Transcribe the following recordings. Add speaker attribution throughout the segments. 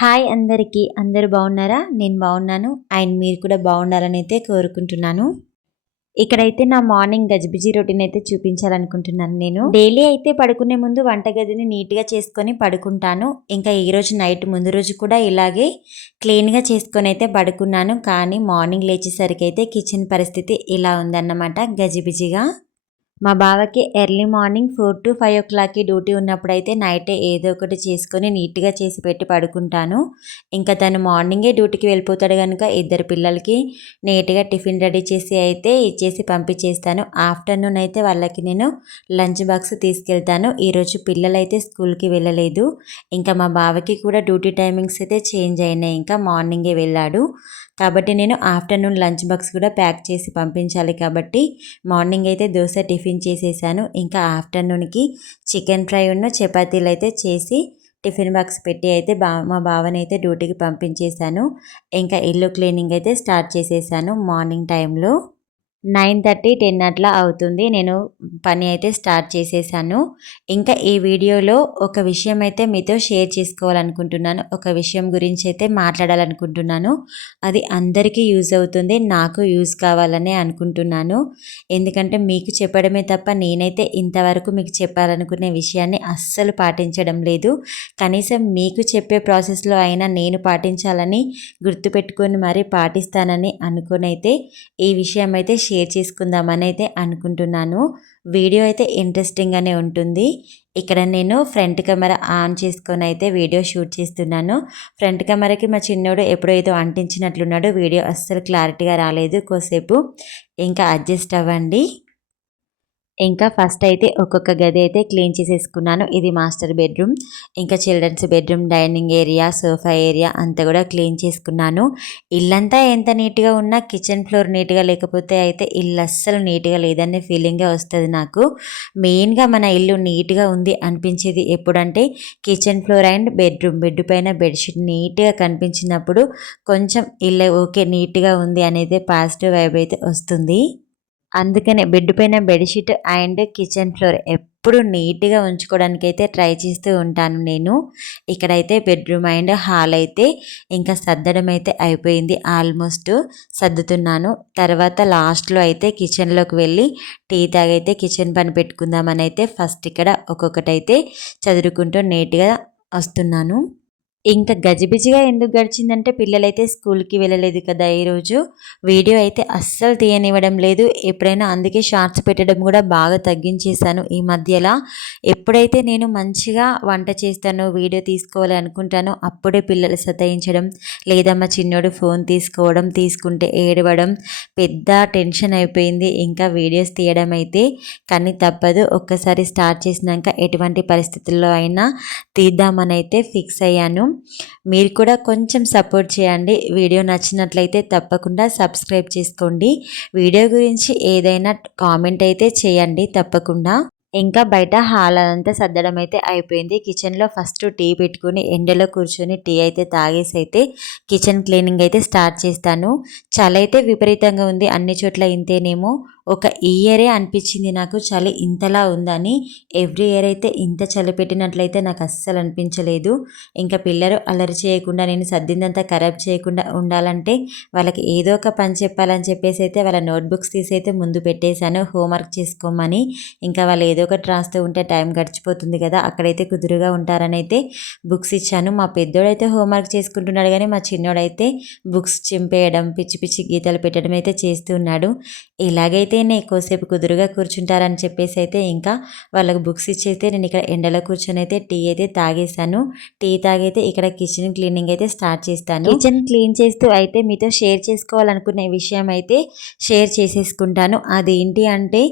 Speaker 1: Hi అందరికీ. అందరు బాగున్నారా? నేను బాగున్నాను. అండ్ మీరు కూడా బాగుండాలని అయితే కోరుకుంటున్నాను. ఇక్కడైతే నా మార్నింగ్ గజిబిజి రొటీన్ అయితే చూపించాలనుకుంటున్నాను నేను. డైలీ అయితే పడుకునే ముందు వంటగదిని నీట్గా చేసుకొని పడుకుంటాను. ఇంకా ఈ రోజు నైట్ ముందు రోజు కూడా ఇలాగే క్లీన్గా చేసుకొని అయితే పడుకున్నాను. కానీ మార్నింగ్ లేచేసరికి అయితే కిచెన్ పరిస్థితి ఇలా ఉందన్నమాట గజిబిజిగా. మా బావకి early morning four to five ఓ క్లాక్కి డ్యూటీ ఉన్నప్పుడైతే నైటే ఏదో ఒకటి చేసుకొని నీట్గా చేసి పెట్టి పడుకుంటాను. ఇంకా తను మార్నింగే డ్యూటీకి వెళ్ళిపోతాడు కనుక ఇద్దరు పిల్లలకి నీట్గా టిఫిన్ రెడీ చేసి అయితే ఇచ్చేసి పంపించేస్తాను. ఆఫ్టర్నూన్ అయితే వాళ్ళకి నేను లంచ్ బాక్స్ తీసుకెళ్తాను. ఈరోజు పిల్లలైతే స్కూల్కి వెళ్ళలేదు. ఇంకా మా బావకి కూడా డ్యూటీ టైమింగ్స్ అయితే చేంజ్ అయినాయి. ఇంకా మార్నింగే వెళ్ళాడు. కాబట్టి నేను ఆఫ్టర్నూన్ లంచ్ బాక్స్ కూడా ప్యాక్ చేసి పంపించాలి కాబట్టి మార్నింగ్ అయితే దోశ టిఫిన్ చేసేసాను. ఇంకా ఆఫ్టర్నూన్కి చికెన్ ఫ్రై ఉన్న చపాతీలు అయితే చేసి టిఫిన్ బాక్స్ పెట్టి అయితే బా మా బావని అయితే డ్యూటీకి పంపించేశాను. ఇంకా ఇల్లు క్లీనింగ్ అయితే స్టార్ట్ చేసేసాను మార్నింగ్ టైంలో. నైన్ థర్టీ టెన్ అట్లా అవుతుంది. నేను పని అయితే స్టార్ట్ చేసేసాను. ఇంకా ఈ వీడియోలో ఒక విషయం అయితే మీతో షేర్ చేసుకోవాలనుకుంటున్నాను. ఒక విషయం గురించి అయితే మాట్లాడాలనుకుంటున్నాను. అది అందరికీ యూజ్ అవుతుంది నాకు యూజ్ కావాలనే అనుకుంటున్నాను. ఎందుకంటే మీకు చెప్పడమే తప్ప నేనైతే ఇంతవరకు మీకు చెప్పాలనుకునే విషయాన్ని అస్సలు పాటించడం లేదు. కనీసం మీకు చెప్పే ప్రాసెస్లో అయినా నేను పాటించాలని గుర్తుపెట్టుకొని మరీ పాటిస్తానని అనుకుని అయితే ఈ విషయం అయితే షేర్ చేసుకుందామని అయితే అనుకుంటున్నాను. వీడియో అయితే ఇంట్రెస్టింగ్గానే ఉంటుంది. ఇక్కడ నేను ఫ్రంట్ కెమెరా ఆన్ చేసుకొని అయితే వీడియో షూట్ చేస్తున్నాను. ఫ్రంట్ కెమెరాకి మా చిన్నోడు ఎప్పుడో ఏదో అంటించినట్లున్నాడు. వీడియో అస్సలు క్లారిటీగా రాలేదు. కోసేపు ఇంకా అడ్జస్ట్ అవ్వండి. ఇంకా ఫస్ట్ అయితే ఒక్కొక్క గది అయితే క్లీన్ చేసేసుకున్నాను. ఇది మాస్టర్ బెడ్రూమ్. ఇంకా children's bedroom dining area sofa area అంతా కూడా క్లీన్ చేసుకున్నాను. ఇల్లంతా ఎంత నీట్గా ఉన్నా కిచెన్ ఫ్లోర్ నీట్గా లేకపోతే అయితే ఇల్లు అస్సలు నీట్గా లేదనే ఫీలింగే వస్తుంది నాకు. మెయిన్గా మన ఇల్లు నీట్గా ఉంది అనిపించేది ఎప్పుడంటే kitchen floor and bedroom. Bed పైన బెడ్షీట్ నీట్గా కనిపించినప్పుడు కొంచెం ఇల్లు ఓకే నీట్గా ఉంది అనేది పాజిటివ్ వైబ్ అయితే వస్తుంది. అందుకనే బెడ్ పైన బెడ్షీట్ అండ్ కిచెన్ ఫ్లోర్ ఎప్పుడు నీట్గా ఉంచుకోవడానికి అయితే ట్రై చేస్తూ ఉంటాను నేను. ఇక్కడైతే బెడ్రూమ్ అండ్ హాల్ అయితే ఇంకా సర్దడం అయితే అయిపోయింది ఆల్మోస్ట్ సర్దుతున్నాను. తర్వాత లాస్ట్లో అయితే కిచెన్లోకి వెళ్ళి టీ తాగైతే కిచెన్ పని పెట్టుకుందామని అయితే ఫస్ట్ ఇక్కడ ఒక్కొక్కటైతే చదువుకుంటూ నీట్గా వస్తున్నాను. ఇంకా గజిబిజిగా ఎందుకు గడిచిందంటే పిల్లలైతే స్కూల్కి వెళ్ళలేదు కదా ఈరోజు. వీడియో అయితే అస్సలు తీయనివ్వడం లేదు. ఎప్పుడైనా అందుకే షార్ట్స్ పెట్టడం కూడా బాగా తగ్గించేశాను ఈ మధ్యలో. ఎప్పుడైతే నేను మంచిగా వంట చేస్తానో వీడియో తీసుకోవాలి అనుకుంటానో అప్పుడే పిల్లలు సతాయించడం లేదా మా చిన్నోడు ఫోన్ తీసుకోవడం తీసుకుంటే ఏడవడం పెద్ద టెన్షన్ అయిపోయింది ఇంకా వీడియోస్ తీయడం అయితే. కానీ తప్పదు ఒక్కసారి స్టార్ట్ చేసినాక ఎటువంటి పరిస్థితుల్లో అయినా తీద్దామని అయితే ఫిక్స్ అయ్యాను. మీరు కూడా కొంచెం సపోర్ట్ చేయండి. వీడియో నచ్చినట్లయితే తప్పకుండా సబ్స్క్రైబ్ చేసుకోండి. వీడియో గురించి ఏదైనా కామెంట్ అయితే చేయండి తప్పకుండా. ఇంకా బయట హాల్ అంతా సర్దడం అయితే అయిపోయింది. కిచెన్లో ఫస్ట్ టీ పెట్టుకుని ఎండలో కూర్చొని టీ అయితే తాగేసి అయితే కిచెన్ క్లీనింగ్ అయితే స్టార్ట్ చేస్తాను. చలి అయితే విపరీతంగా ఉంది అన్ని చోట్ల ఇంతేనేమో. ఒక ఇయరే అనిపించింది నాకు. చలి ఇంతలా ఉందని ఎవ్రీ ఇయర్ అయితే ఇంత చలి పెట్టినట్లయితే నాకు అస్సలు అనిపించలేదు. ఇంకా పిల్లలు అల్లరి చేయకుండా నేను సర్దిందంతా ఖరాబ్ చేయకుండా ఉండాలంటే వాళ్ళకి ఏదో ఒక పని చెప్పాలని చెప్పేసి అయితే వాళ్ళ నోట్బుక్స్ తీసి అయితే ముందు పెట్టేశాను. హోంవర్క్ చేసుకోమని ఇంకా వాళ్ళు ఏదో ఒకటి రాస్తూ ఉంటే టైం గడిచిపోతుంది కదా అక్కడైతే కుదురుగా ఉంటారని అయితే బుక్స్ ఇచ్చాను. మా పెద్దోడైతే హోంవర్క్ చేసుకుంటున్నాడు కానీ మా చిన్నోడైతే బుక్స్ చింపేయడం పిచ్చి పిచ్చి గీతలు పెట్టడం అయితే చేస్తున్నాడు ఇలాగైతే నేను ఎక్కువసేపు కుదురుగా కూర్చుంటారని చెప్పేసి అయితే ఇంకా వాళ్ళకి బుక్స్ ఇచ్చేస్తే నేను ఇక్కడ ఎండలో కూర్చొని అయితే టీ అయితే తాగేశాను. టీ తాగైతే ఇక్కడ కిచెన్ క్లీనింగ్ అయితే స్టార్ట్ చేస్తాను. కిచెన్ క్లీన్ చేస్తూ అయితే మీతో షేర్ చేసుకోవాలనుకునే విషయం అయితే షేర్ చేసేసుకుంటాను. అదేంటి అంటే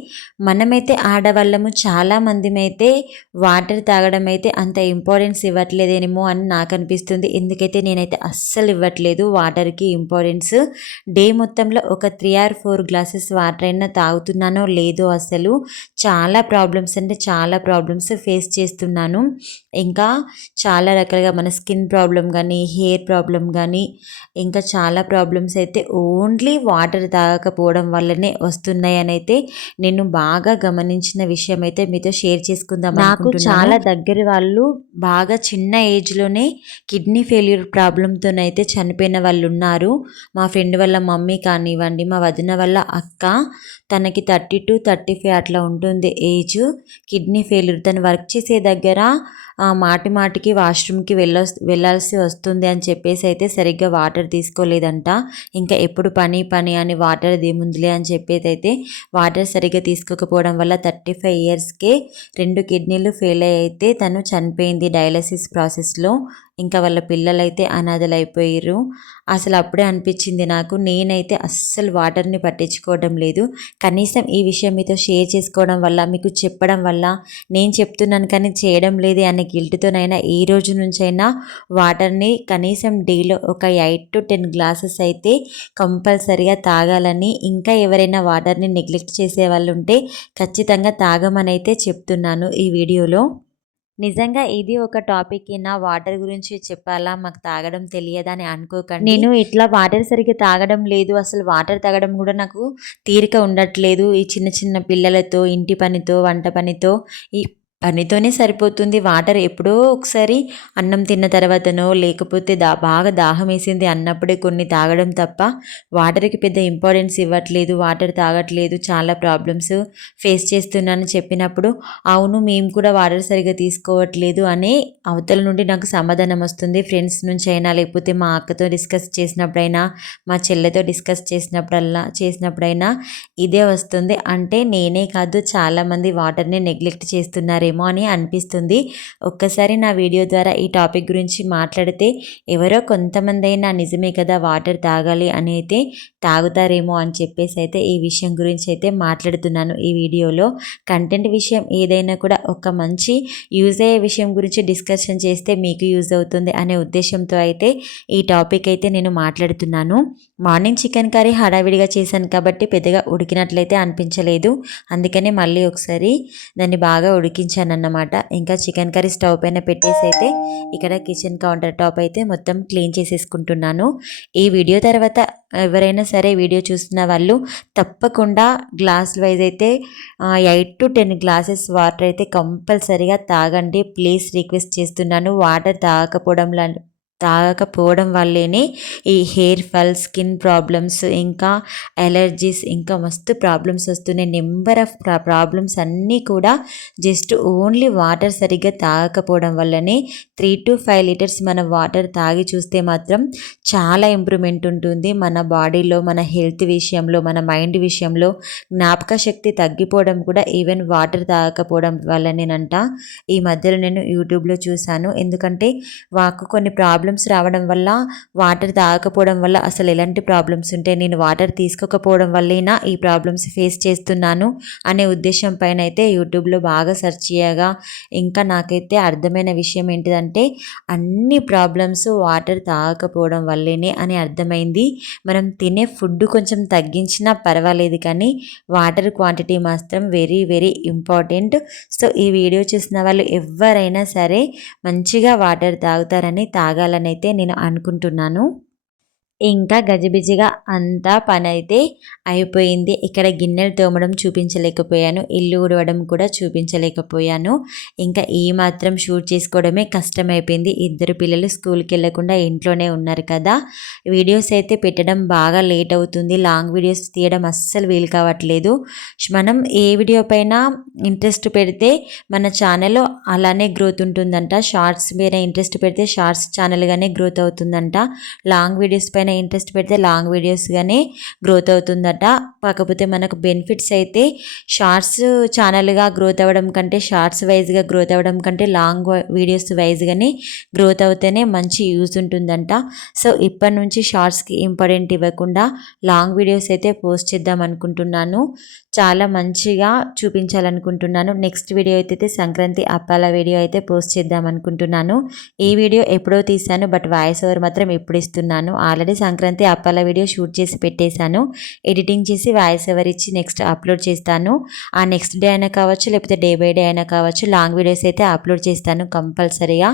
Speaker 1: మనమైతే ఆడవాళ్ళము చాలా మందిమైతే వాటర్ తాగడం అయితే అంత ఇంపార్టెన్స్ ఇవ్వట్లేదేమో అని నాకు అనిపిస్తుంది ఎందుకైతే నేనైతే అస్సలు ఇవ్వట్లేదు వాటర్కి ఇంపార్టెన్స్. డే మొత్తంలో ఒక three or four glasses water అయినా తాగుతున్నానో లేదో అసలు చాలా ప్రాబ్లమ్స్ అంటే చాలా ప్రాబ్లమ్స్ ఫేస్ చేస్తున్నాను. ఇంకా చాలా రకాలుగా మన స్కిన్ ప్రాబ్లం కానీ హెయిర్ ప్రాబ్లం కానీ ఇంకా చాలా ప్రాబ్లమ్స్ అయితే ఓన్లీ వాటర్ తాగకపోవడం వల్లనే వస్తున్నాయి అని అయితే నేను బాగా గమనించిన విషయం అయితే మీతో షేర్ చేసుకుందాం నాకు చాలా దగ్గర వాళ్ళు బాగా చిన్న ఏజ్లోనే కిడ్నీ ఫెయిల్యూర్ ప్రాబ్లంతోనైతే చనిపోయిన వాళ్ళు ఉన్నారు. మా ఫ్రెండ్ వాళ్ళ మమ్మీ కానివ్వండి మా వదిన వాళ్ళ అక్క తనకి థర్టీ టు థర్టీ ఫైవ్ అట్లా ఉంటుంది ఏజ్. కిడ్నీ ఫెయిల్యూర్ తను వర్క్ చేసే దగ్గర మాటి మాటికి వాష్రూమ్కి వెళ్ళ వెళ్ళాల్సి వస్తుంది అని చెప్పేసి అయితే సరిగ్గా వాటర్ తీసుకోలేదంట. ఇంకా ఎప్పుడు పని పని అని వాటర్ దేముందిలే అని చెప్పేది అయితే వాటర్ సరిగ్గా తీసుకోకపోవడం వల్ల థర్టీ ఫైవ్ ఇయర్స్కే రెండు కిడ్నీలు ఫెయిల్ అయితే తను చనిపోయింది డయాలసిస్ ప్రాసెస్లో. ఇంకా వాళ్ళ పిల్లలైతే అయిపోయారు అసలు అప్పుడే అనిపించింది నాకు నేనైతే అస్సలు వాటర్ని పట్టించుకోవడం లేదు. కనీసం ఈ విషయం మీతో షేర్ చేసుకోవడం వల్ల మీకు చెప్పడం వల్ల నేను చెప్తున్నాను కానీ చేయడం లేదు అనే గిల్ట్తోనైనా ఈ రోజు నుంచైనా వాటర్ని కనీసం డేలో ఒక ఎయిట్ టు టెన్ గ్లాసెస్ అయితే కంపల్సరిగా తాగాలని ఇంకా ఎవరైనా వాటర్ని నెగ్లెక్ట్ చేసే వాళ్ళు ఉంటే ఖచ్చితంగా తాగమని అయితే చెప్తున్నాను ఈ వీడియోలో. నిజంగా ఇది ఒక టాపిక్ నా వాటర్ గురించి చెప్పాలా? మాకు తాగడం తెలియదా అని అనుకోకండి. నేను ఇట్లా వాటర్ సరిగ్గా తాగడం లేదు అసలు వాటర్ తాగడం కూడా నాకు తీరిక ఉండట్లేదు. ఈ చిన్న చిన్న పిల్లలతో ఇంటి పనితో వంట పనితో ఈ పనితోనే సరిపోతుంది. వాటర్ ఎప్పుడో ఒకసారి అన్నం తిన్న తర్వాతనో లేకపోతే దా బాగా దాహం వేసింది అన్నప్పుడే కొన్ని తాగడం తప్ప వాటర్కి పెద్ద ఇంపార్టెన్స్ ఇవ్వట్లేదు. వాటర్ తాగట్లేదు. చాలా ప్రాబ్లమ్స్ ఫేస్ చేస్తున్నానని చెప్పినప్పుడు అవును మేము కూడా వాటర్ సరిగా తీసుకోవట్లేదు అనే అవతల నుండి నాకు సమాధానం వస్తుంది. ఫ్రెండ్స్ నుంచి అయినా లేకపోతే మా అక్కతో డిస్కస్ చేసినప్పుడైనా మా చెల్లెతో డిస్కస్ చేసినప్పుడల్లా చేసినప్పుడైనా ఇదే వస్తుంది. అంటే నేనే కాదు చాలామంది వాటర్ని నెగ్లెక్ట్ చేస్తున్నారేమో ఏమో అని అనిపిస్తుంది. ఒక్కసారి నా వీడియో ద్వారా ఈ టాపిక్ గురించి మాట్లాడితే ఎవరో కొంతమంది అయినా నిజమే కదా వాటర్ తాగాలి అని అయితే తాగుతారేమో అని చెప్పేసి అయితే ఈ విషయం గురించి అయితే మాట్లాడుతున్నాను ఈ వీడియోలో. కంటెంట్ విషయం ఏదైనా కూడా ఒక మంచి యూజ్ అయ్యే విషయం గురించి డిస్కషన్ చేస్తే మీకు యూజ్ అవుతుంది అనే ఉద్దేశంతో అయితే ఈ టాపిక్ అయితే నేను మాట్లాడుతున్నాను. మార్నింగ్ చికెన్ కర్రీ హడావిడిగా చేశాను కాబట్టి పెద్దగా ఉడికినట్లయితే అనిపించలేదు. అందుకనే మళ్ళీ ఒకసారి దాన్ని బాగా ఉడికించాను అన్నమాట ఇంకా చికెన్ కర్రీ స్టవ్ పైన పెట్టేసి అయితే ఇక్కడ కిచెన్ కౌంటర్ టాప్ అయితే మొత్తం క్లీన్ చేసేసుకుంటున్నాను. ఈ వీడియో తర్వాత ఎవరైనా సరే వీడియో చూస్తున్న వాళ్ళు తప్పకుండా గ్లాస్ వైజ్ అయితే eight to ten glasses water అయితే కంపల్సరీగా తాగండి. ప్లీజ్ రిక్వెస్ట్ చేస్తున్నాను. వాటర్ తాగకపోవడం తాగకపోవడం వల్లేనే ఈ హెయిర్ ఫాల్ స్కిన్ ప్రాబ్లమ్స్ ఇంకా ఎలర్జీస్ ఇంకా మస్తు ప్రాబ్లమ్స్ వస్తున్నాయి. నెంబర్ ఆఫ్ ప్రాబ్లమ్స్ అన్నీ కూడా జస్ట్ ఓన్లీ వాటర్ సరిగ్గా తాగకపోవడం వల్లనే త్రీ టు ఫైవ్ లీటర్స్ మన వాటర్ తాగి చూస్తే మాత్రం చాలా ఇంప్రూవ్మెంట్ ఉంటుంది. మన బాడీలో మన హెల్త్ విషయంలో మన మైండ్ విషయంలో జ్ఞాపక శక్తి తగ్గిపోవడం కూడా ఈవెన్ వాటర్ తాగకపోవడం వల్లనేనంట. ఈ మధ్యలో నేను యూట్యూబ్లో చూశాను. ఎందుకంటే వాకు కొన్ని ప్రాబ్లమ్స్ ప్రాబ్లమ్స్ రావడం వల్ల వాటర్ తాగకపోవడం వల్ల అసలు ఎలాంటి ప్రాబ్లమ్స్ ఉంటాయి? నేను వాటర్ తీసుకోకపోవడం వల్లేనా ఈ ప్రాబ్లమ్స్ ఫేస్ చేస్తున్నాను? అనే ఉద్దేశం పైన అయితే యూట్యూబ్లో బాగా సెర్చ్ చేయగా ఇంకా నాకైతే అర్థమైన విషయం ఏంటిదంటే అన్ని ప్రాబ్లమ్స్ వాటర్ తాగకపోవడం వల్లేనే అని అర్థమైంది. మనం తినే ఫుడ్ కొంచెం తగ్గించినా పర్వాలేదు కానీ వాటర్ క్వాంటిటీ మాత్రం వెరీ వెరీ ఇంపార్టెంట్ సో ఈ వీడియో చూసిన వాళ్ళు ఎవరైనా సరే మంచిగా వాటర్ తాగుతారని తాగాలని అయితే నేను అనుకుంటున్నాను. ఇంకా గజిబిజిగా అంతా పని అయితే అయిపోయింది. ఇక్కడ గిన్నెలు తోమడం చూపించలేకపోయాను. ఇల్లు ఉడవడం కూడా చూపించలేకపోయాను. ఇంకా ఈ మాత్రం షూట్ చేసుకోవడమే కష్టమైపోయింది. ఇద్దరు పిల్లలు స్కూల్కి వెళ్ళకుండా ఇంట్లోనే ఉన్నారు కదా. వీడియోస్ అయితే పెట్టడం బాగా లేట్ అవుతుంది. లాంగ్ వీడియోస్ తీయడం అస్సలు వీలు కావట్లేదు. మనం ఏ వీడియో పైన ఇంట్రెస్ట్ పెడితే మన ఛానల్ అలానే గ్రోత్ ఉంటుందంట. షార్ట్స్ మీద ఇంట్రెస్ట్ పెడితే షార్ట్స్ ఛానల్గానే గ్రోత్ అవుతుందంట. లాంగ్ వీడియోస్ పైన ఇంట్రెస్ట్ పెడితే లాంగ్ వీడియోస్ వీడియోస్గానే గ్రోత్ అవుతుందట. కాకపోతే మనకు బెనిఫిట్స్ అయితే షార్ట్స్ ఛానల్గా గ్రోత్ అవ్వడం కంటే షార్ట్స్ వైజ్గా గ్రోత్ అవ్వడం కంటే లాంగ్ వీడియోస్ వైజ్గానే గ్రోత్ అవుతేనే మంచి యూజ్ ఉంటుందంట. సో ఇప్పటి నుంచి షార్ట్స్కి ఇంపార్టెంట్ ఇవ్వకుండా లాంగ్ వీడియోస్ అయితే పోస్ట్ చేద్దాం అనుకుంటున్నాను. చాలా మంచిగా చూపించాలనుకుంటున్నాను. నెక్స్ట్ వీడియో అయితే సంక్రాంతి అప్పాల వీడియో అయితే పోస్ట్ చేద్దాం అనుకుంటున్నాను. ఈ వీడియో ఎప్పుడో తీసాను బట్ వాయిస్ ఓవర్ మాత్రం ఎప్పుడు ఇస్తున్నాను. ఆల్రెడీ సంక్రాంతి అప్పాల వీడియో షూట్ చేసి పెట్టేశాను. ఎడిటింగ్ చేసి వాయిస్ ఓవర్ ఇచ్చి నెక్స్ట్ అప్లోడ్ చేస్తాను. ఆ నెక్స్ట్ డే అయినా కావచ్చు లేకపోతే డే బై డే అయినా కావచ్చు లాంగ్ వీడియోస్ అయితే అప్లోడ్ చేస్తాను కంపల్సరీగా.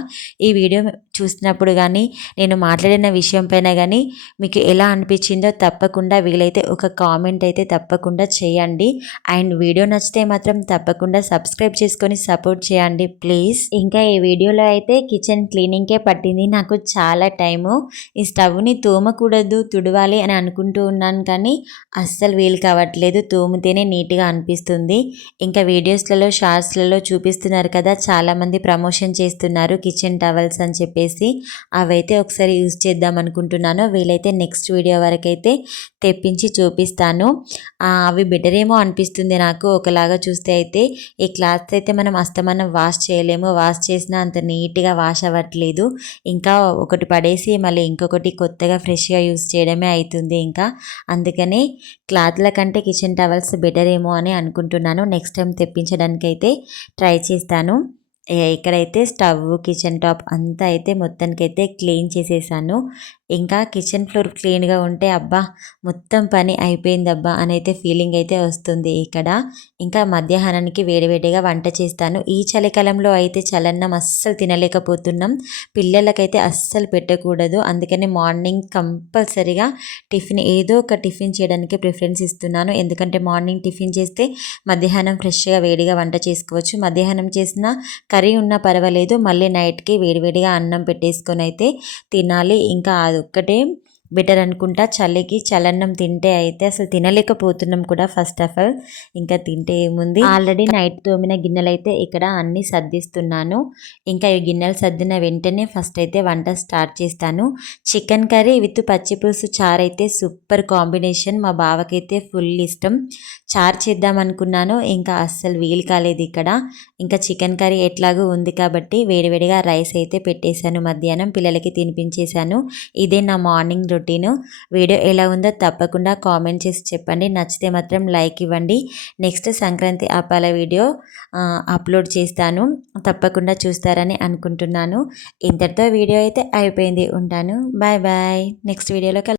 Speaker 1: ఈ వీడియో చూసినప్పుడు కానీ నేను మాట్లాడిన విషయం పైన కానీ మీకు ఎలా అనిపించిందో తప్పకుండా వీలైతే ఒక కామెంట్ అయితే తప్పకుండా చేయండి. అండ్ వీడియో నచ్చితే మాత్రం తప్పకుండా సబ్స్క్రైబ్ చేసుకొని సపోర్ట్ చేయండి ప్లీజ్. ఇంకా ఈ వీడియోలో అయితే కిచెన్ క్లీనింగ్కే పట్టింది. నాకు చాలా టైము. ఈ స్టవ్ని తోమకూడదు తుడవాలి అని అనుకుంటూ ఉన్నాను కానీ అస్సలు వీలు కావట్లేదు. తోమితేనే నీట్గా అనిపిస్తుంది. ఇంకా వీడియోస్లలో షార్ట్స్లలో చూపిస్తున్నారు కదా చాలామంది ప్రమోషన్ చేస్తున్నారు కిచెన్ టవల్స్ అని చెప్పేసి. అవైతే ఒకసారి యూజ్ చేద్దాం అనుకుంటున్నాను. వీలైతే నెక్స్ట్ వీడియో వరకు అయితే తెప్పించి చూపిస్తాను. అవి బెటర్ ఏమో అనిపిస్తుంది నాకు ఒకలాగా చూస్తే అయితే. ఈ క్లాత్ అయితే మనం అస్తమానం వాష్ చేయలేము. వాష్ చేసినా అంత నీట్గా వాష్ అవ్వట్లేదు. ఇంకా ఒకటి పడేసి మళ్ళీ ఇంకొకటి కొత్తగా ఫ్రెష్గా యూస్ చేయడమే అవుతుంది ఇంకా. అందుకనే క్లాత్ల కంటే కిచెన్ టవల్స్ బెటర్ ఏమో అని అనుకుంటున్నాను. నెక్స్ట్ టైం తెప్పించడానికి అయితే ట్రై చేస్తాను. ఇక్కడైతే స్టవ్ కిచెన్ టాప్ అంతా అయితే మొత్తానికైతే క్లీన్ చేసేసాను. ఇంకా కిచెన్ ఫ్లోర్ క్లీన్గా ఉంటే అబ్బా మొత్తం పని అయిపోయిందబ్బా అని అయితే ఫీలింగ్ అయితే వస్తుంది. ఇక్కడ ఇంకా మధ్యాహ్నానికి వేడివేడిగా వంట చేస్తాను. ఈ చలికాలంలో అయితే చలన్నం అస్సలు తినలేకపోతున్నాం. పిల్లలకైతే అస్సలు పెట్టకూడదు. అందుకని మార్నింగ్ కంపల్సరిగా టిఫిన్ ఏదో ఒక టిఫిన్ చేయడానికి ప్రిఫరెన్స్ ఇస్తున్నాను. ఎందుకంటే మార్నింగ్ టిఫిన్ చేస్తే మధ్యాహ్నం ఫ్రెష్గా వేడిగా వంట చేసుకోవచ్చు. మధ్యాహ్నం చేసిన కర్రీ ఉన్నా పర్వాలేదు. మళ్ళీ నైట్కి వేడివేడిగా అన్నం పెట్టేసుకొని అయితే తినాలి. ఇంకా అదొక్కటే బెటర్ అనుకుంటా. చలికి చలన్నం తింటే అయితే అసలు తినలేకపోతున్నాం కూడా ఫస్ట్ ఆఫ్ ఆల్. ఇంకా తింటే ఏముంది? ఆల్రెడీ నైట్ తోమిన గిన్నెలు అయితే ఇక్కడ అన్ని సర్దిస్తున్నాను. ఇంకా ఈ గిన్నెలు సర్దిన వెంటనే ఫస్ట్ అయితే వంట స్టార్ట్ చేస్తాను. చికెన్ కర్రీ విత్ పచ్చిపులుసు చారు అయితే సూపర్ కాంబినేషన్. మా బావకైతే ఫుల్ ఇష్టం. చారు చేద్దాం అనుకున్నాను. ఇంకా అస్సలు వీలు కాలేదు ఇక్కడ. ఇంకా చికెన్ కర్రీ ఎట్లాగూ ఉంది కాబట్టి వేడివేడిగా రైస్ అయితే పెట్టేశాను మధ్యాహ్నం. పిల్లలకి తినిపించేశాను. ఇదే నా మార్నింగ్ రొటీను వీడియో ఎలా ఉందో తప్పకుండా కామెంట్ చేసి చెప్పండి. నచ్చితే మాత్రం లైక్ ఇవ్వండి. నెక్స్ట్ సంక్రాంతి అప్పాల వీడియో అప్లోడ్ చేస్తాను. తప్పకుండా చూస్తారని అనుకుంటున్నాను. ఇంతటితో వీడియో అయితే అయిపోయింది. ఉంటాను. Bye bye. నెక్స్ట్ వీడియోలో